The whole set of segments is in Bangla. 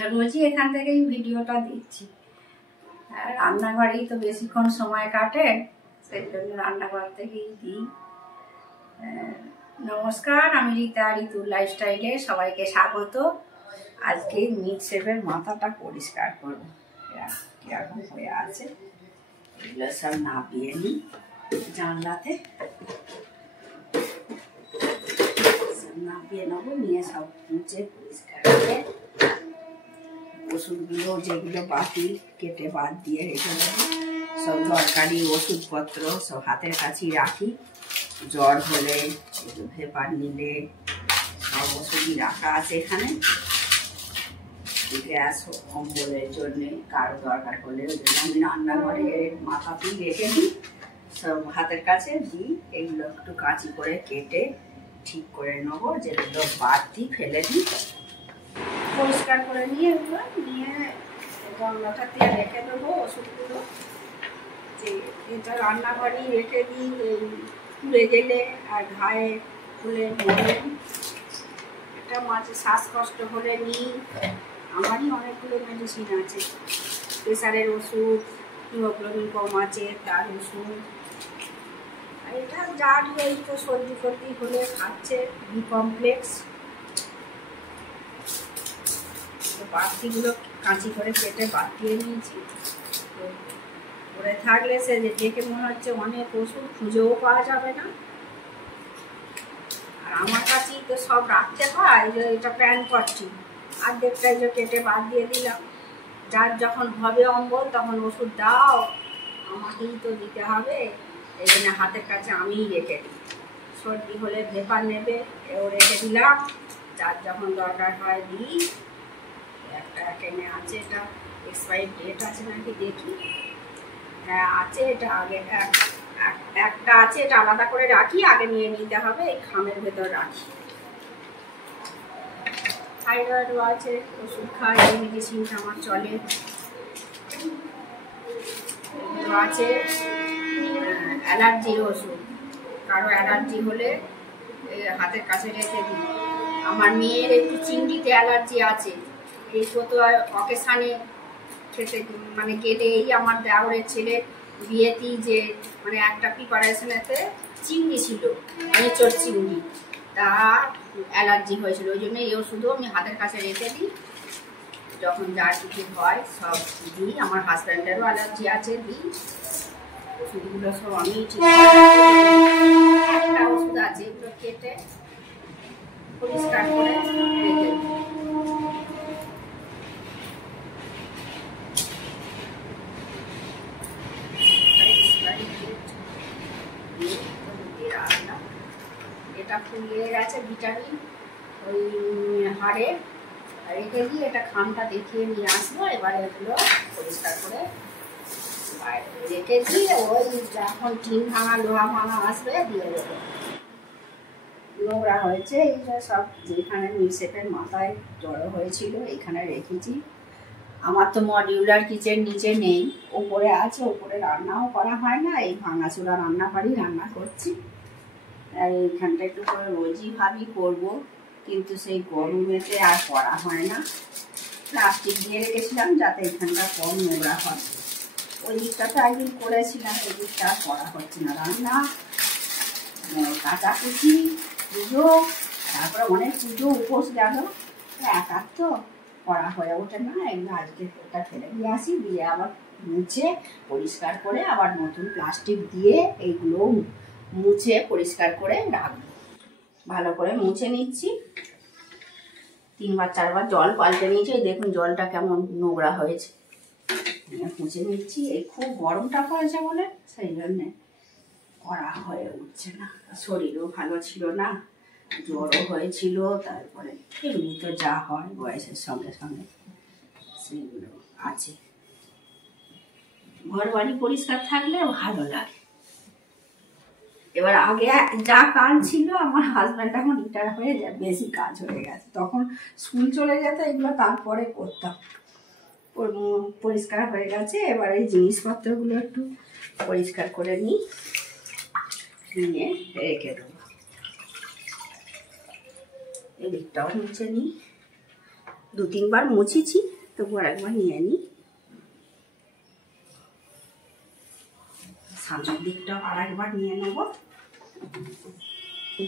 রোজই এখান থেকেই ভিডিওটা দিচ্ছি। আর রান্নাঘরেই তো বেশিক্ষণ সময় কাটে, সেই জন্য রান্নাঘর থেকেই দিই। নমস্কার, আমি রীতা, ঋতুর লাইফস্টাইলে সবাইকে স্বাগত। আজকে মিট শেফের মাথাটা পরিষ্কার করবো। কিরকম হয়ে আছে এগুলো সব নাপিয়ে নিই জানলাতে, নাপিয়ে নেবো, নিয়ে সব মুছে পরিষ্কার করে ওষুধগুলো যেগুলো বাকি কেটে বাদ দিয়ে রেখে দেবো। সব দরকারি ওষুধপত্র সব হাতের কাছেই রাখি। জ্বর হলে, ভেপার নিলে সব ওষুধই রাখা আছে এখানে। গ্যাস অম্বলের জন্যে কারো দরকার হলে ওই জন্য আমি রান্নাঘরে মাথাতেই রেখে দিই, সব হাতের কাছে দিই। এগুলো একটু কাঁচি করে কেটে ঠিক করে নেবো, যেগুলো বাড়তি ফেলে দিই। পরিষ্কার করে নিয়ে এগুলো নিয়ে গামলাটাতে রেখে দেবো ওষুধগুলো। যে এটা রান্নাঘরেই রেখে দিই, পুড়ে গেলে আর ঘায়ে ফুলে মরে। এটা মাঝে শ্বাসকষ্ট হলে নিই। আমারই অনেকগুলো মেডিসিন আছে, প্রেসারের ওষুধ, হিমোগ্লোবিন কম আছে তার ওষুধ। আর এটা জাট এই তো সর্দি ফর্দি হলে খাচ্ছে বি কমপ্লেক্স। বাড়তিগুলো কাঁচি করে কেটে বাদ দিয়ে নিয়েছি। তো পরে থাকলে সে যে দেখে মনে হচ্ছে অনেক ওষুধ, খুঁজেও পাওয়া যাবে না। আর আমার কাছেই তো সব রাখতে হয়। যে এটা প্যান করছি, অর্ধেকটা যে কেটে বাদ দিয়ে দিলাম। যার যখন হবে অম্বল তখন ওষুধ দাও, আমাকেই তো দিতে হবে। এই জন্য হাতের কাছে আমিই রেখে দিই। সর্দি হলে ভেপার নেবে, এও রেখে দিলাম। যার যখন দরকার হয় দিই। একটা কেনে আছে, এটা এক্সপায়ারি ডেট আছে নাকি দেখি। হ্যাঁ আছে, এটা আগে একটা আছে, এটা আলাদা করে রাখি, আগে নিয়ে নিতে হবে। এই খামের ভেতর রাখি। থাইরয়েডও আছে, ওষুধ খাই, এই মেডিসিনটা আমার চলে। আছে অ্যালার্জির ওষুধ, কারো অ্যালার্জি হলে হাতের কাছে রেখে দিই। আমার মেয়ের একটু চিংড়িতে অ্যালার্জি আছে। এই কত অকেশানে খেতে মানে কেটে, এই আমার দেওরের ছেলে বিয়েতেই যে মানে একটা প্রিপারেশনেতে চিংড়ি ছিল, এঁচোড় চিংড়ি, তার অ্যালার্জি হয়েছিল। ওই জন্য এই ওষুধও আমি হাতের কাছে রেখে দিই। যখন যার কিছু হয় সব দিই। আমার হাজব্যান্ডেরও অ্যালার্জি আছে, দিই। ওষুধগুলো সব আমি ঠিক একটা ওষুধ আছে, এগুলো কেটে পরিষ্কার করে রেখে দিই। এটা ফুলিয়ে গেছে ভিটামিন, ওই হাড়ে রেখে দিয়ে এটা খামটা দেখিয়ে নিয়ে আসবো। এবারে এগুলো পরিষ্কার করে রেখে দিয়ে ওই যখন টিন ভাঙা লোহা ভাঙা আসবে দিয়ে দেবো। নোংরা হয়েছে এইটা সব, যেখানে মিটশেফের মাথায় জড়ো হয়েছিল এইখানে রেখেছি। আমার তো মডিউলার কিচেন নিচে নেই, ওপরে আছে। ওপরে রান্নাও করা হয় না, এই ভাঙাচোরা রান্নাঘরেই রান্না করছি। আর এইখানটা একটু করে রোজই ভাবি করবো, কিন্তু সেই গরমেতে আর করা হয় না। প্লাস্টিক দিয়ে রেখেছিলাম যাতে এখানটা কম নোংরা হয়। ওই দিকটা তো একদিন করেছিলাম, ওই দিকটা আর করা হচ্ছে না। রান্না, কাটাকুটি, পুজো, তারপরে অনেক পুজো উপোস গেল, একার তো করা হয়ে ওঠে না। এমনি আজকে ওটা ফেলে দিয়ে আসি, দিয়ে আবার মুছে পরিষ্কার করে আবার নতুন প্লাস্টিক দিয়ে এইগুলো মুছে পরিষ্কার করে রাখবো। ভালো করে মুছে নিচ্ছি, 3-4বার জল পাল্টে নিয়েছি। দেখুন জলটা কেমন নোংরা হয়েছে, মুছে নিচ্ছি। এই খুব গরমটা পড়েছে বলে সেই জন্যে করা হয়ে উঠছে না। শরীরও ভালো ছিল না, জ্বরও হয়েছিল। তারপরে এমনি তো যা হয় বয়সের সঙ্গে সঙ্গে সেগুলো আছে। ঘর বাড়ি পরিষ্কার থাকলে ভালো লাগে। এবার আগে যা কাজ ছিল, আমার হাজব্যান্ড এখন রিটায়ার হয়ে যায়, বেশি কাজ হয়ে গেছে। তখন স্কুল চলে যেত, এগুলো তারপরে করতাম। পরিষ্কার হয়ে গেছে। এবার এই জিনিসপত্রগুলো একটু পরিষ্কার করে নিয়ে রেখে দেবো। এদিকটাও মুছে নিই। 2-3 বার মুছেছি, তবু আরেকবার নিয়ে নিই। সামনের দিকটাও আরেকবার নিয়ে নেব।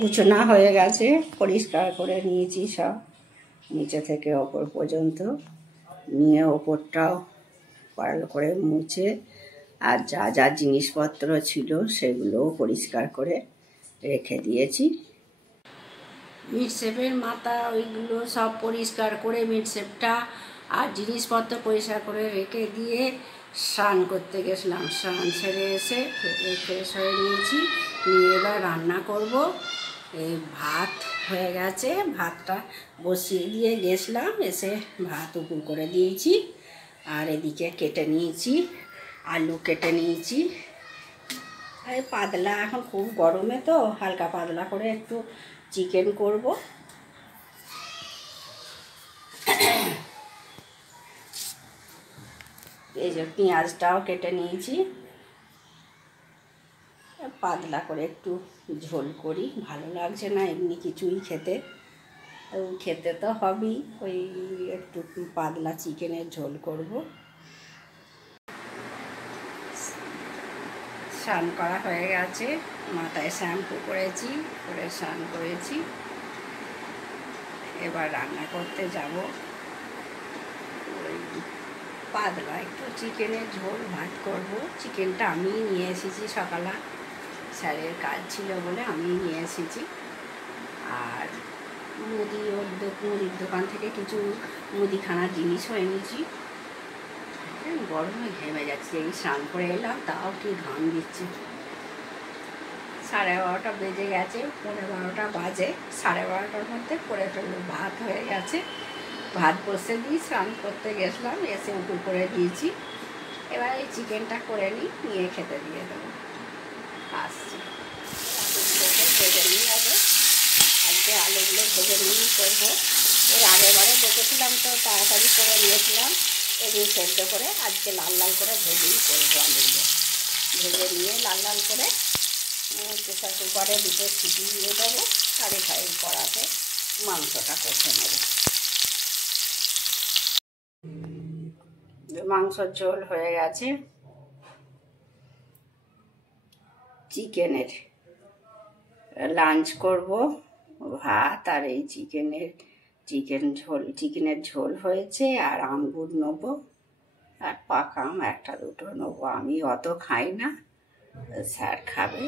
গুছানো হয়ে গেছে, পরিষ্কার করে নিয়েছি সব, নিচে থেকে ওপর পর্যন্ত নিয়ে ওপরটাও ভালো করে মুছে আর যা যা জিনিসপত্র ছিল সেগুলোও পরিষ্কার করে রেখে দিয়েছি। মিটশেপের মাথা ওইগুলো সব পরিষ্কার করে মিটশেপটা আর জিনিসপত্র পরিষ্কার করে রেখে দিয়ে স্নান করতে গেছিলাম। স্নান সেরে এসে ফ্রেশ হয়ে নিয়েছি, নিয়ে এবার রান্না করব। এই ভাত হয়ে গেছে, ভাতটা বসিয়ে দিয়ে গেছিলাম, এসে ভাত উপুর করে দিয়েছি। আর এদিকে কেটে নিয়েছি, আলু কেটে নিয়েছি। আর পাতলা, এখন খুব গরমে তো হালকা পাতলা করে একটু চিকেন করব। এই যে পেঁয়াজটাও কেটে নিয়েছি, পাতলা করে একটু ঝোল করি, ভালো লাগছে না এমনি কিছুই খেতে, খেতে তো হবেই, ওই একটু পাতলা চিকেনের ঝোল করব। স্নান করা হয়ে গেছে, মাথায় শ্যাম্পু করেছি, করে স্নান করেছি। এবার রান্না করতে যাব। ওই পাতলা একটু চিকেনের ঝোল ভাত করব। চিকেনটা আমি নিয়ে এসেছি, সকালে স্যারের কাজ ছিল বলে আমি নিয়ে এসেছি। আর মুদির দোকান থেকে কিছু মুদিখানার জিনিসও এনেছি। গরমে ঘেমে যাচ্ছে, এই স্নান করে এলাম, তাও কি ঘাম দিচ্ছে। 11:30 বেজে গেছে, 11:15 বাজে। 12:30টার মধ্যে করে ফেললো, ভাত হয়ে গেছে। ভাত বসে দিয়ে স্নান করতে গেছিলাম, এসে উপুর করে দিয়েছি। এবার এই চিকেনটা করে নিয়ে খেতে দিয়ে দেবো। আসছি, ভেজে নিয়ে যাবে। আজকে আলুগুলো ভেজে নিয়ে করবো। এর আগেবারে দেখেছিলাম তো তাড়াতাড়ি করে নিয়েছিলাম, এগুলো সেদ্ধ করে আজকে লাল লাল করে ভেজেই করবো। আলুগুলো ভেজে নিয়ে লাল লাল করে প্রেসার কুকারে 2টো সিটি দিয়ে দেবো, আর এখানে কড়াতে মাংসটা কষে নেব। মাংসর ঝোল হয়ে গেছে। চিকেনের লাঞ্চ করব, ভাত আর এই চিকেনের ঝোল হয়েছে। আর আঙ্গুর নেবো, আর পাকা আম 1-2টো নেবো। আমি অত খাই না, স্যার খাবে,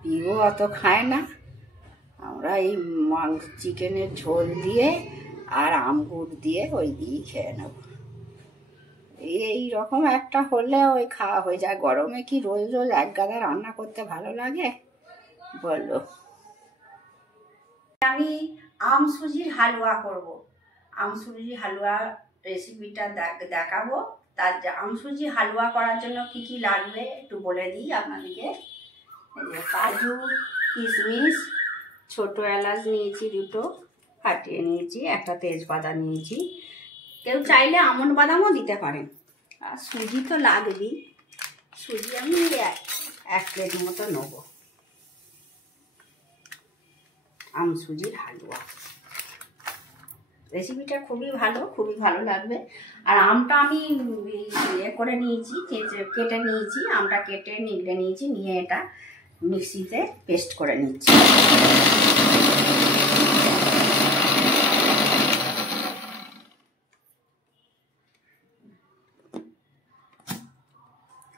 পিও অত খায় না। আমরা এই চিকেনের ঝোল দিয়ে আর আঙ্গুর দিয়ে ওই দিয়েই খেয়ে নেব। এই রকম একটা হলে ওই খাওয়া হয়ে যায়। গরমে কি রোজ রোজ এক গাদা রান্না করতে ভালো লাগে বলো? আমি আম সুজির হালুয়া করব। আম সুজির হালুয়া রেসিপিটা দেখাবো। তার আম সুজি হালুয়া করার জন্য কি কি লাগবে একটু বলে দিই আপনাদেরকে। কাজু, কিশমিশ, ছোট এলাচ নিয়েছি 2টো, ফাটিয়ে নিয়েছি, একটা তেজপাতা নিয়েছি। কেউ চাইলে আমন্ড বাদামও দিতে পারেন। আর সুজি তো লাগবেই, সুজি আমি 1 প্লেট মতো নেব। আম সুজির হালুয়া রেসিপিটা খুবই ভালো লাগবে। আর আমটা আমি করে নিয়েছি, কেটে নিয়েছি, আমটা কেটে নিগড়ে নিয়েছি, নিয়ে এটা মিক্সিতে পেস্ট করে নিচ্ছি।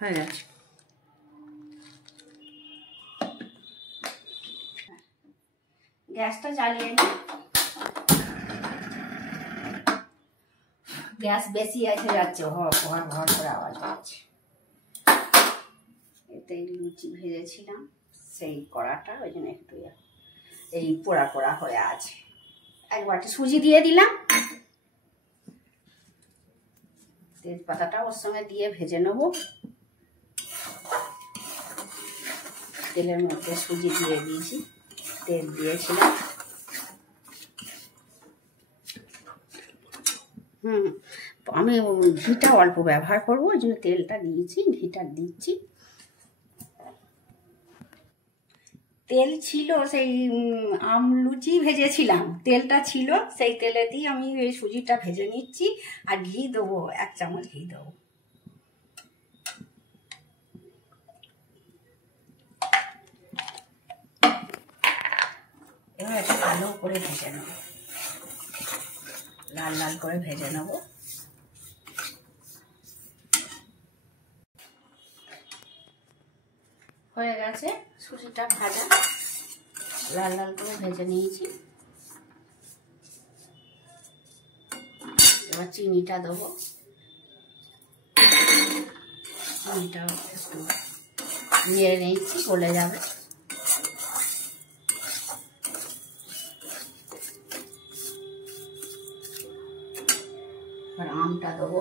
হয়ে গেছে। গ্যাসটা জ্বালিয়ে নিই। গ্যাস বেশি এসে যাচ্ছে, ঘর করে আওয়াজ হচ্ছে। এতে লুচি ভেজেছিলাম সেই কড়াটা, ওই জন্য একটু এই পোড়া হয়ে আছে। 1 বাটি সুজি দিয়ে দিলাম, তেজপাতাটা ওর সঙ্গে দিয়ে ভেজে নেব। তেলের মধ্যে সুজি দিয়ে দিয়েছি, তেল দিয়েছিলাম। আমি ঘিটা অল্প ব্যবহার করবো, ওই জন্য তেলটা দিয়েছি, ঘিটা দিচ্ছি। তেল ছিল, সেই লুচি ভেজেছিলাম, তেলটা ছিল, সেই তেলেতেই আমি এই সুজিটা ভেজে নিচ্ছি। আর ঘি দেবো, 1 চামচ ঘি দেবো। এবার এটা ভালো করে ভেজে নেব, লাল লাল করে ভেজে নেব। হয়ে গেছে সুজিটা ভাজা, লাল লাল করে ভেজে নিয়েছি। এবার চিনিটা দেবো, চিনিটা একটু নিয়ে নিয়েছি, গলে যাবে। এবার আমটা দেবো,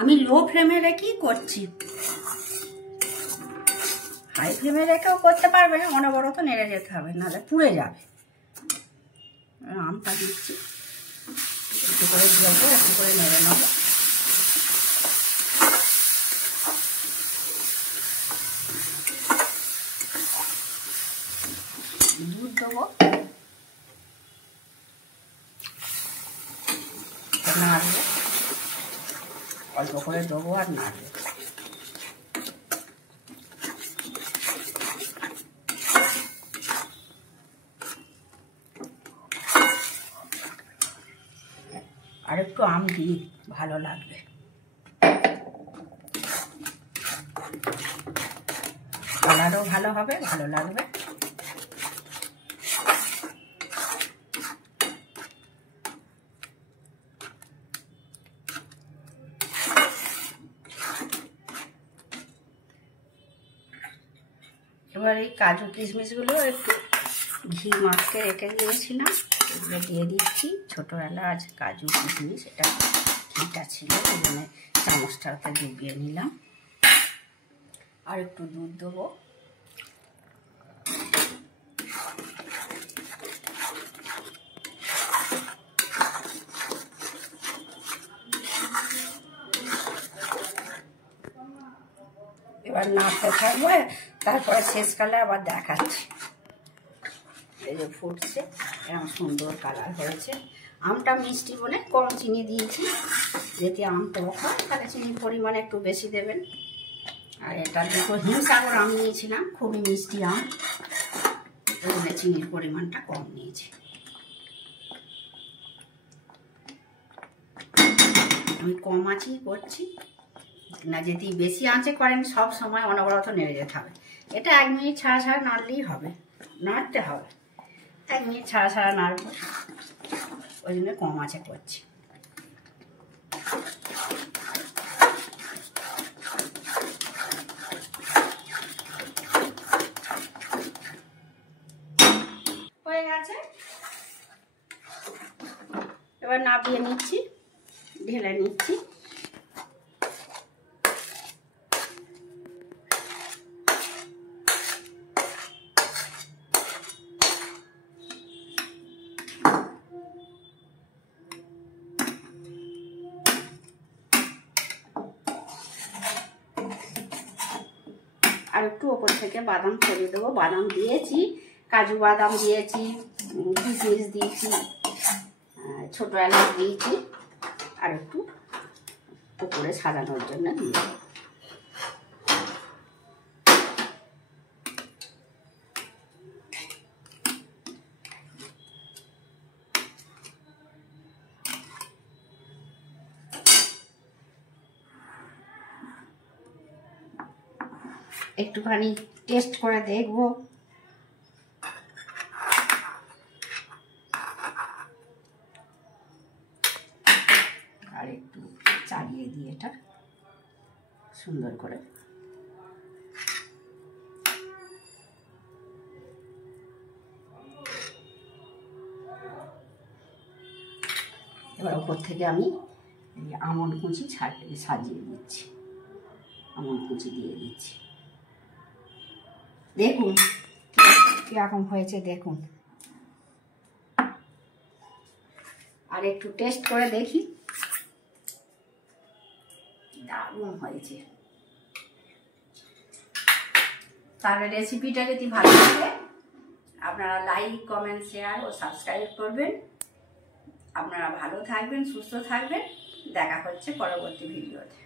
আমি লো ফ্লেমে রেখেই করছি, হাই ফ্লেমে রেখেও করতে পারবে না, অনবরত নেড়ে যেতে হবে, নাহলে পুড়ে যাবে। আমটা দিচ্ছি, একটু করে দেবো, একটু করে নেড়ে নেব। দুধ দেবো, নাড়বো, অল্প করে দেবো আর নাড়বো। আর একটু আম দিই, ভালো লাগবে, কালারও ভালো হবে, ভালো লাগবে। এবার এই কাজু কিশমিশগুলো একটু ঘি মাখতে রেখে দিয়েছিলাম, এগুলো দিয়ে দিচ্ছি। ছোটো এলাচ, কাজু কিশমিশ, এটা ঘিটা ছিল, ওই জন্য চামচটাতে ডুবিয়ে নিলাম। আর একটু দুধ দেবো, এবার নাড়তে থাকবো, তারপরে শেষকালে আবার দেখাচ্ছি। এই যে ফুটছে, এরকম সুন্দর কালার হয়েছে। আমটা মিষ্টি বলে কম চিনি দিয়েছি, যদি আম টক হয় তাহলে চিনির পরিমাণ একটু বেশি দেবেন। আর এটা দুটো হিমসাগর আম নিয়েছিলাম, খুবই মিষ্টি আম, ওই জন্য চিনির পরিমাণটা কম নিয়েছি। আমি কম আঁচেই করছি না, যদি বেশি আঁচে করেন সব সময় অনবরত নেড়ে যেতে হবে। এটা 1 মিনিট ছাড়া ছাড়া নাড়লেই হবে, নাড়তে হবে, 1 মিনিট ছাড়া ছাড়া নাড়বো, ওই জন্য কম আঁচে করছি। হয়ে গেছে, এবার নামিয়ে নিচ্ছি, ঢেলে নিচ্ছি। আর একটু ওপর থেকে বাদাম ছড়িয়ে দেবো, বাদাম দিয়েছি, কাজু বাদাম দিয়েছি, কিশমিশ দিয়েছি, ছোটো এলাচ দিয়েছি, আর একটু উপরে সাজানোর জন্য দিয়ে দেবো। একটুখানি টেস্ট করে দেখবো, আর একটু চালিয়ে দিয়ে এটা সুন্দর করে। এবার উপর থেকে আমি আমন্ড কুচি সাজিয়ে দিচ্ছি, আমন্ড কুচি দিয়ে দিচ্ছি। দেখুন কিরকম হয়েছে, দেখুন। আর একটু টেস্ট করে দেখি, দারুণ হয়েছে। তাহলে রেসিপিটা যদি ভালো লাগে আপনারা লাইক, কমেন্ট, শেয়ার ও সাবস্ক্রাইব করবেন। আপনারা ভালো থাকবেন, সুস্থ থাকবেন। দেখা হচ্ছে পরবর্তী ভিডিওতে।